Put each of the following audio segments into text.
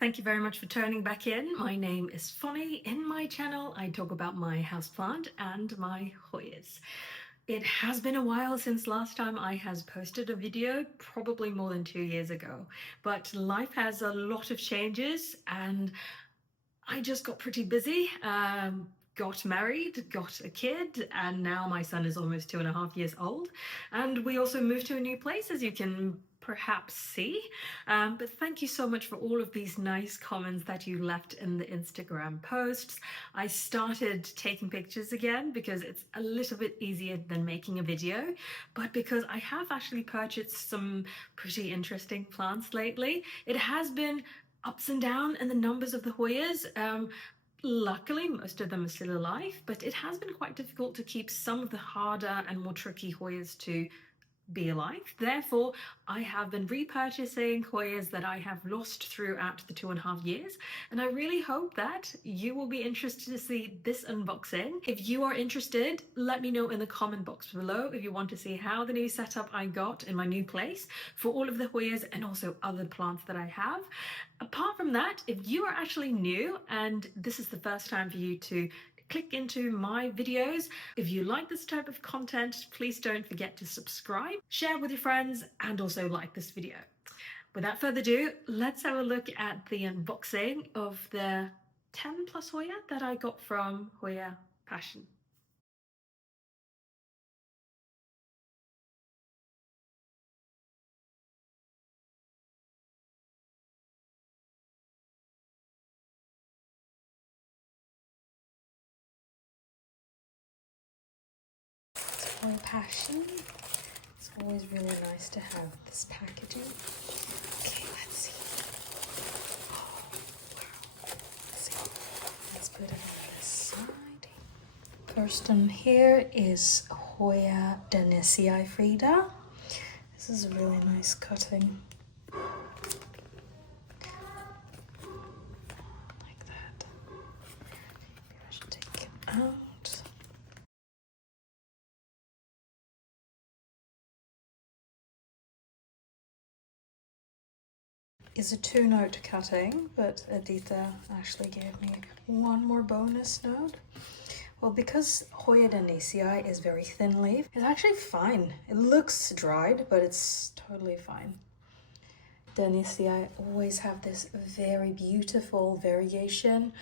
Thank you very much for turning back in. My name is Veiny. In my channel, I talk about my houseplant and my Hoyas. It has been a while since last time I has posted a video, probably more than 2 years ago. But life has a lot of changes and I just got pretty busy. Got married, got a kid, and now my son is almost 2.5 years old. And we also moved to a new place, as you can perhaps see. But thank you so much for all of these nice comments that you left in the Instagram posts. I started taking pictures again because it's a little bit easier than making a video, but because I have actually purchased some pretty interesting plants lately. It has been ups and down in the numbers of the Hoyas. Luckily, most of them are still alive, but it has been quite difficult to keep some of the harder and more tricky Hoyas to be alive. Therefore, I have been repurchasing Hoyas that I have lost throughout the 2.5 years, and I really hope that you will be interested to see this unboxing. If you are interested, let me know in the comment box below if you want to see how the new setup I got in my new place for all of the Hoyas and also other plants that I have. Apart from that, if you are actually new and this is the first time for you to click into my videos. If you like this type of content, please don't forget to subscribe, share with your friends, and also like this video. Without further ado, let's have a look at the unboxing of the 10 plus Hoya that I got from Hoya Passion. Hoya Passion. It's always really nice to have this packaging. Okay, let's see. Oh, wow. Let's see. Let's put it on this side. First one here is Hoya dennisii frida. This is a really nice cutting. Like that. Maybe I should take it out. Is a 2-note cutting, but Edita actually gave me one more bonus note. Well, because Hoya dennisii is very thin leaf, it's actually fine. It looks dried, but it's totally fine. Dennisii always have this very beautiful variation.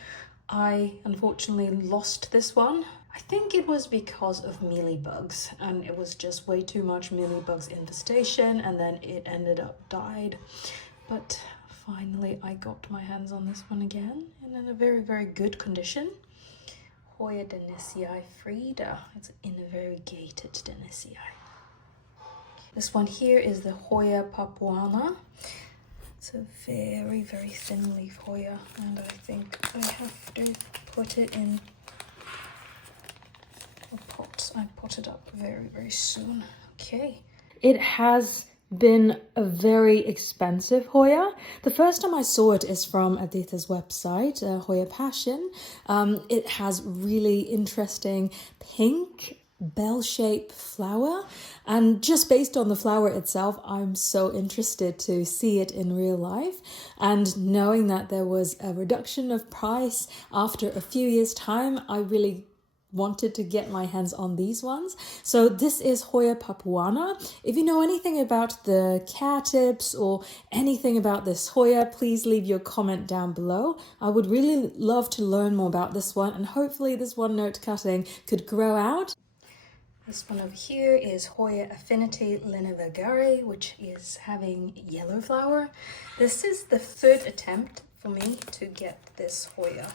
I unfortunately lost this one. I think it was because of mealybugs, and it was just way too much mealybugs infestation, and then it ended up died. But finally I got my hands on this one again and in a very, very good condition. Hoya dennisii frida. It's in a variegated dennisii. This one here is the Hoya Papuana. It's a very, very thin leaf Hoya, and I think I have to put it in a pot. I pot it up very, very soon. Okay. It has been a very expensive Hoya. The first time I saw it is from Edita's website, Hoya Passion. It has really interesting pink bell-shaped flower, and just based on the flower itself, I'm so interested to see it in real life. And knowing that there was a reduction of price after a few years' time, I really wanted to get my hands on these ones. So this is Hoya Papuana. If you know anything about the care tips or anything about this Hoya, please leave your comment down below. I would really love to learn more about this one, and hopefully this 1-note cutting could grow out. This one over here is Hoya Affinity linavergarae, which is having yellow flower. This is the 3rd attempt for me to get this Hoya.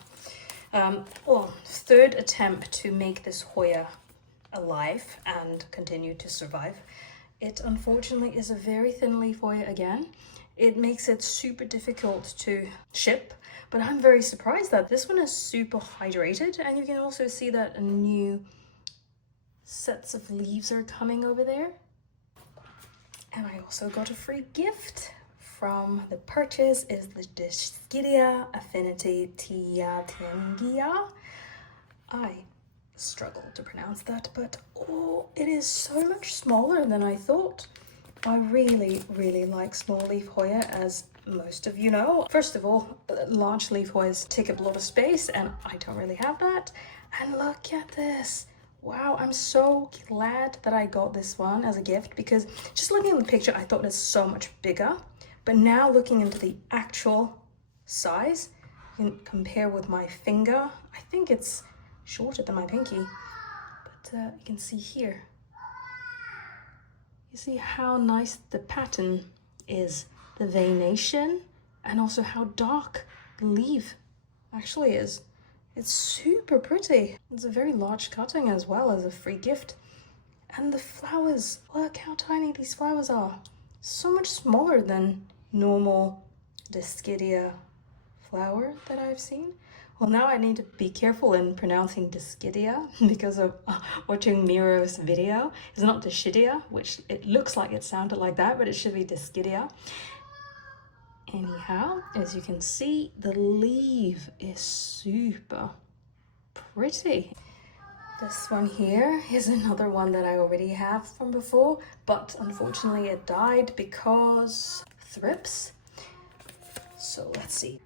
Well, 3rd attempt to make this Hoya alive and continue to survive. It unfortunately is a very thin leaf Hoya again. It makes it super difficult to ship, but I'm very surprised that this one is super hydrated, and you can also see that new sets of leaves are coming over there. And I also got a free gift from the purchase is the Dischidia Affinity thaithongiae. I struggle to pronounce that, but oh, it is so much smaller than I thought. I really, really like small leaf Hoya, as most of you know. First of all, large leaf Hoyas take up a lot of space and I don't really have that. And look at this. Wow, I'm so glad that I got this one as a gift, because just looking at the picture, I thought it's so much bigger. But now looking into the actual size, you can compare with my finger. I think it's shorter than my pinky, but you can see here. You see how nice the pattern is, the veination, and also how dark the leaf actually is. It's super pretty. It's a very large cutting as well as a free gift. And the flowers, look how tiny these flowers are. So much smaller than normal Dischidia flower that I've seen. Well, now I need to be careful in pronouncing Dischidia because of watching Miro's video. It's not Dischidia, which it looks like it sounded like that, but it should be Dischidia. Anyhow, as you can see, the leaf is super pretty. This one here is another one that I already have from before, but unfortunately it died because thrips. So let's see.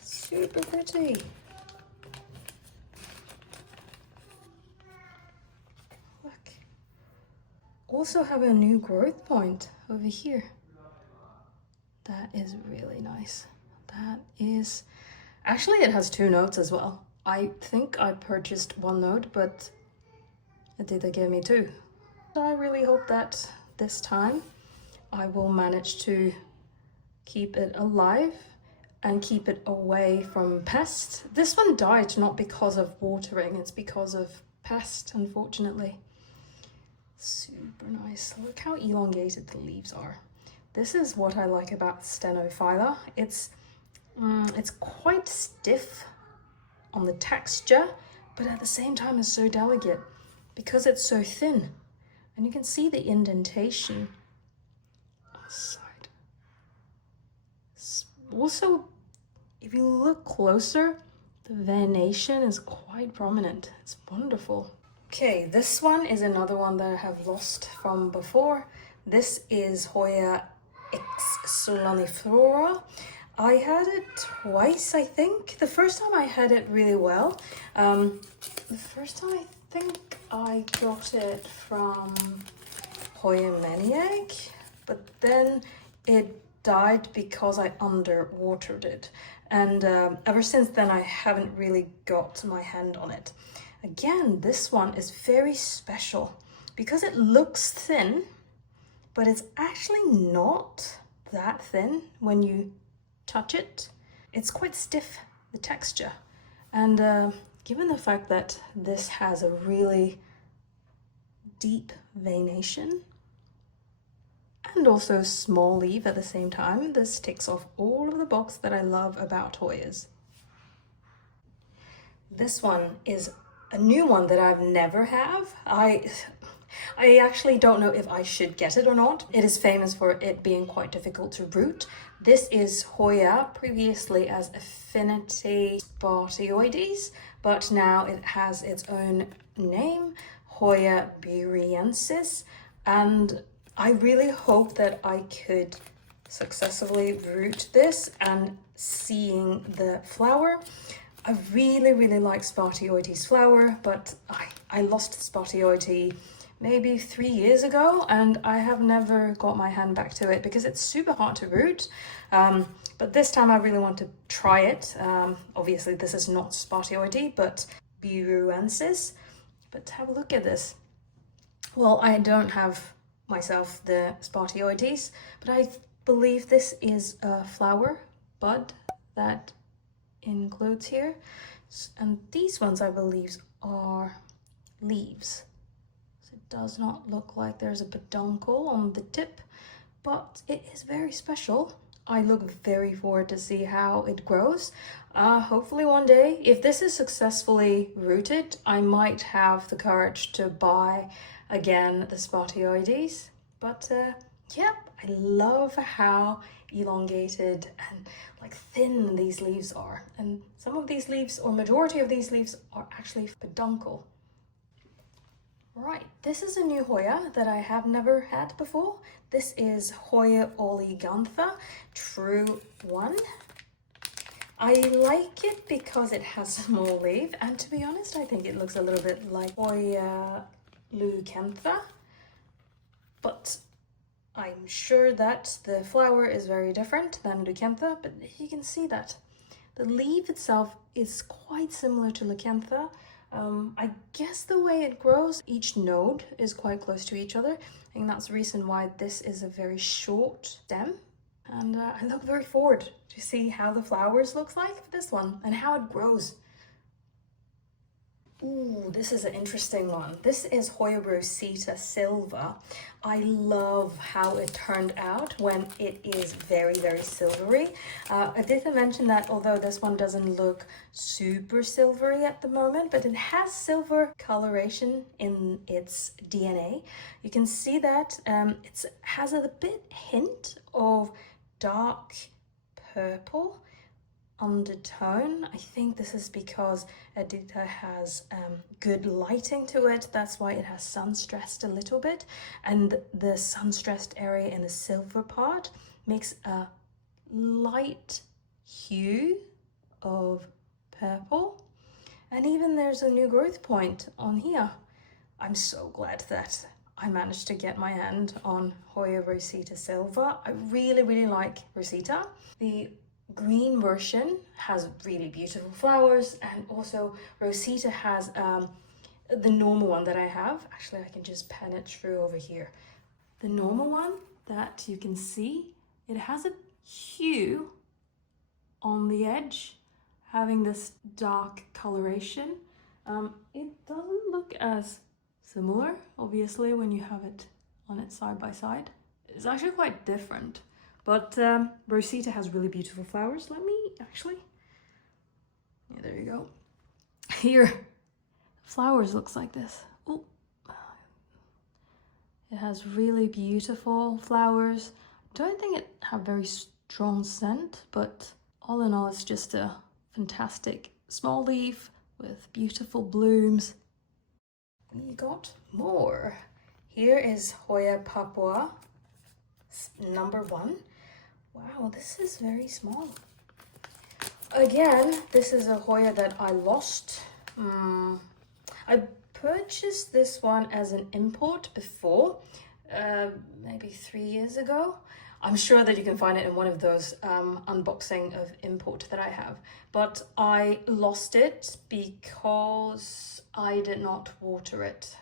Super pretty. Look. Also have a new growth point over here. That is really nice. That is... Actually, it has 2 notes as well. I think I purchased 1 note, but it did give me 2. So I really hope that this time I will manage to keep it alive and keep it away from pests. This one died not because of watering, it's because of pest, unfortunately. Super nice. Look how elongated the leaves are. This is what I like about stenophylla. It's quite stiff on the texture, but at the same time it's so delicate because it's so thin. And you can see the indentation on the side. Also, if you look closer, the veination is quite prominent. It's wonderful. Okay, this one is another one that I have lost from before. This is Hoya solaniflora. I had it twice, I think. The first time I had it really well. The first time I think I got it from Hoya Papuana, but then it died because I underwatered it. And ever since then I haven't really got my hand on it. Again, this one is very special because it looks thin, but it's actually not that thin when you touch it. It's quite stiff, the texture. And given the fact that this has a really deep veination and also small leaf at the same time, this ticks off all of the boxes that I love about Hoyas. This one is a new one that I've never have. I actually don't know if I should get it or not. It is famous for it being quite difficult to root. This is Hoya, previously as Affinity Spartioides, but now it has its own name, Hoya biruensis, and I really hope that I could successfully root this and seeing the flower. I really like Spartioides flower, but I lost Spartioides maybe 3 years ago and I have never got my hand back to it because it's super hard to root. But this time I really want to try it. Obviously this is not Spartioides, but biruensis. But have a look at this. Well, I don't have myself the Spartioides, but I believe this is a flower bud that includes here. And these ones I believe are leaves. It does not look like there's a peduncle on the tip, but it is very special. I look very forward to see how it grows. Hopefully one day, if this is successfully rooted, I might have the courage to buy again the Spartioides. But yep, I love how elongated and like thin these leaves are. And some of these leaves, or majority of these leaves, are actually peduncle. Right, this is a new Hoya that I have never had before. This is Hoya oligantha, true one. I like it because it has a small leaf, and to be honest, I think it looks a little bit like Hoya leucantha, but I'm sure that the flower is very different than leucantha, but you can see that the leaf itself is quite similar to leucantha. I guess the way it grows, each node is quite close to each other. I think that's the reason why this is a very short stem. And I look very forward to see how the flowers looks like for this one and how it grows. Ooh, this is an interesting one. This is Hoya rosita silva. I love how it turned out when it is very, very silvery. I did mention that although this one doesn't look super silvery at the moment, but it has silver coloration in its DNA. You can see that it has a bit hint of dark purple undertone. I think this is because Edita has good lighting to it. That's why it has sun stressed a little bit, and the sun stressed area in the silver part makes a light hue of purple. And even there's a new growth point on here. I'm so glad that I managed to get my hand on Hoya rosita silva. I really, really like rosita. The green version has really beautiful flowers, and also rosita has the normal one that I have. Actually, I can just pan it through over here. The normal one that you can see, it has a hue on the edge, having this dark coloration. It doesn't look as similar, obviously, when you have it on it side by side. It's actually quite different. But rosita has really beautiful flowers. Let me actually, yeah, there you go. Here, flowers looks like this. Oh, it has really beautiful flowers. Don't think it have very strong scent, but all in all, it's just a fantastic small leaf with beautiful blooms. We got more. Here is Hoya Papua, number 1. Wow, this is very small. Again, this is a Hoya that I lost. I purchased this one as an import before, maybe 3 years ago. I'm sure that you can find it in one of those unboxing of import that I have. But I lost it because I did not water it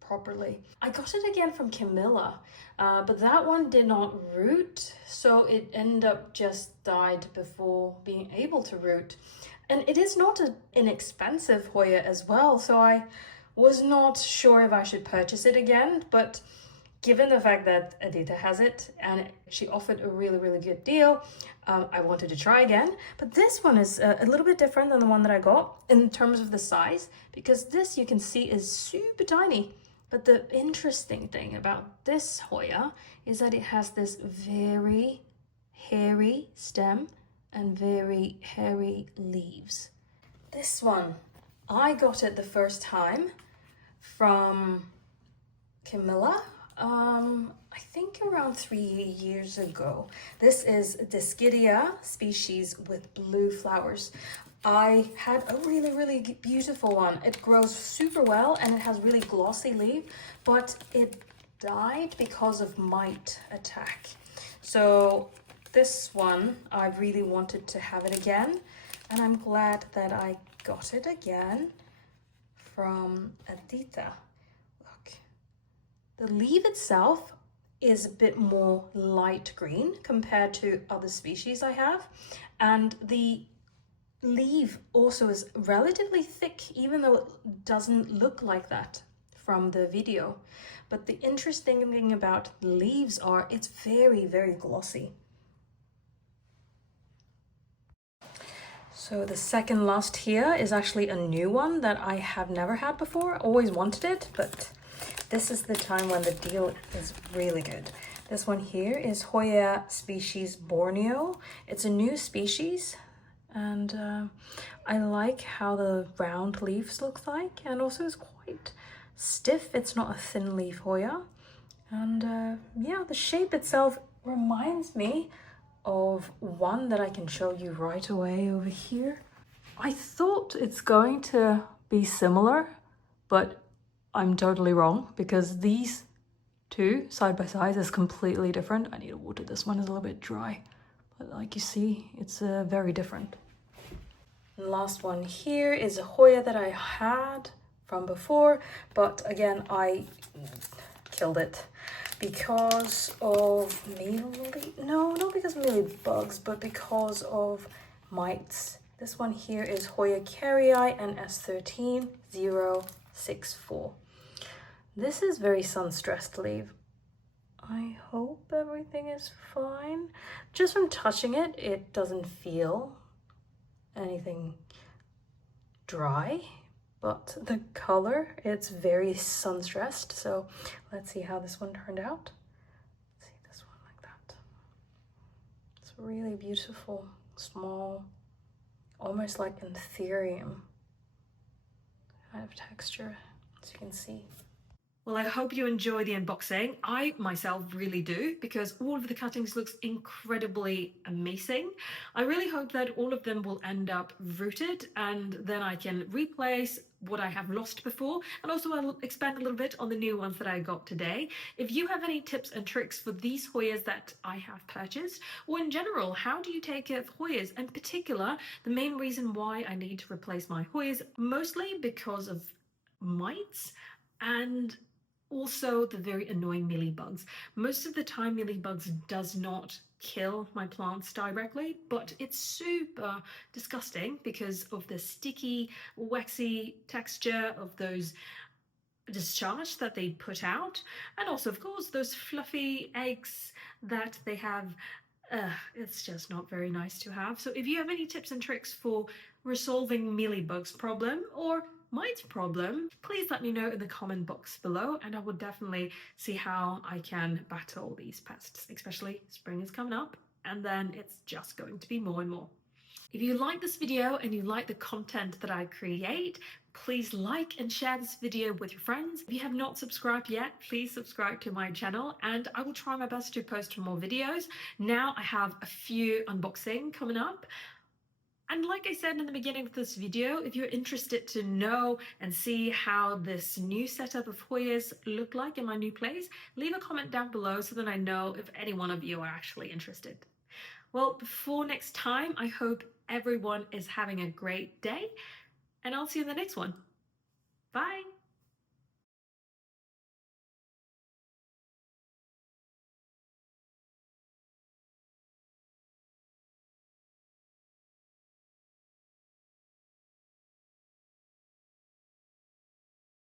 properly. I got it again from Camilla, but that one did not root, so it ended up just died before being able to root. And it is not an inexpensive Hoya as well, so I was not sure if I should purchase it again, but given the fact that Edita has it and she offered a really, really good deal, I wanted to try again. But this one is a little bit different than the one that I got in terms of the size, because this you can see is super tiny. But the interesting thing about this Hoya is that it has this very hairy stem and very hairy leaves. This one, I got it the first time from Camilla, I think around 3 years ago. This is Dischidia species with blue flowers. I had a really, really beautiful one. It grows super well and it has really glossy leaf, but it died because of mite attack. So this one, I really wanted to have it again, and I'm glad that I got it again from Edita. Look, the leaf itself is a bit more light green compared to other species I have, and the leaf also is relatively thick, even though it doesn't look like that from the video. But the interesting thing about leaves are it's very, very glossy. So the second last here is actually a new one that I have never had before. Always wanted it, but this is the time when the deal is really good. This one here is Hoya species Borneo. It's a new species, and I like how the round leaves look like, and also it's quite stiff. It's not a thin leaf Hoya. And yeah, the shape itself reminds me of one that I can show you right away over here. I thought it's going to be similar, but I'm totally wrong because these two side by side is completely different. I need to water this one, is a little bit dry, but like you see, it's very different. And the last one here is a Hoya that I had from before, but again, I killed it because of not because of mealy bugs, but because of mites. This one here is Hoya carrii and S13064. This is very sun-stressed leaf. I hope everything is fine. Just from touching it, it doesn't feel anything dry, but the color, it's very sun-stressed. So let's see how this one turned out. Let's see this one like that. It's really beautiful, small, almost like anthurium kind of texture, as you can see. Well, I hope you enjoy the unboxing. I myself really do, because all of the cuttings looks incredibly amazing. I really hope that all of them will end up rooted, and then I can replace what I have lost before, and also I'll expand a little bit on the new ones that I got today. If you have any tips and tricks for these Hoyas that I have purchased, or in general, how do you take care of Hoyas? In particular, the main reason why I need to replace my Hoyas, mostly because of mites and also the very annoying mealybugs. Most of the time mealybugs does not kill my plants directly, but it's super disgusting because of the sticky, waxy texture of those discharge that they put out, and also of course those fluffy eggs that they have. It's just not very nice to have. So if you have any tips and tricks for resolving mealybugs problem or mites problem, please let me know in the comment box below, and I will definitely see how I can battle these pests, especially spring is coming up and then it's just going to be more and more. If you like this video and you like the content that I create, please like and share this video with your friends. If you have not subscribed yet, please subscribe to my channel, and I will try my best to post more videos. Now I have a few unboxing coming up. And like I said in the beginning of this video, if you're interested to know and see how this new setup of Hoyas look like in my new place, leave a comment down below so that I know if any one of you are actually interested. Well, before next time, I hope everyone is having a great day, and I'll see you in the next one. Bye!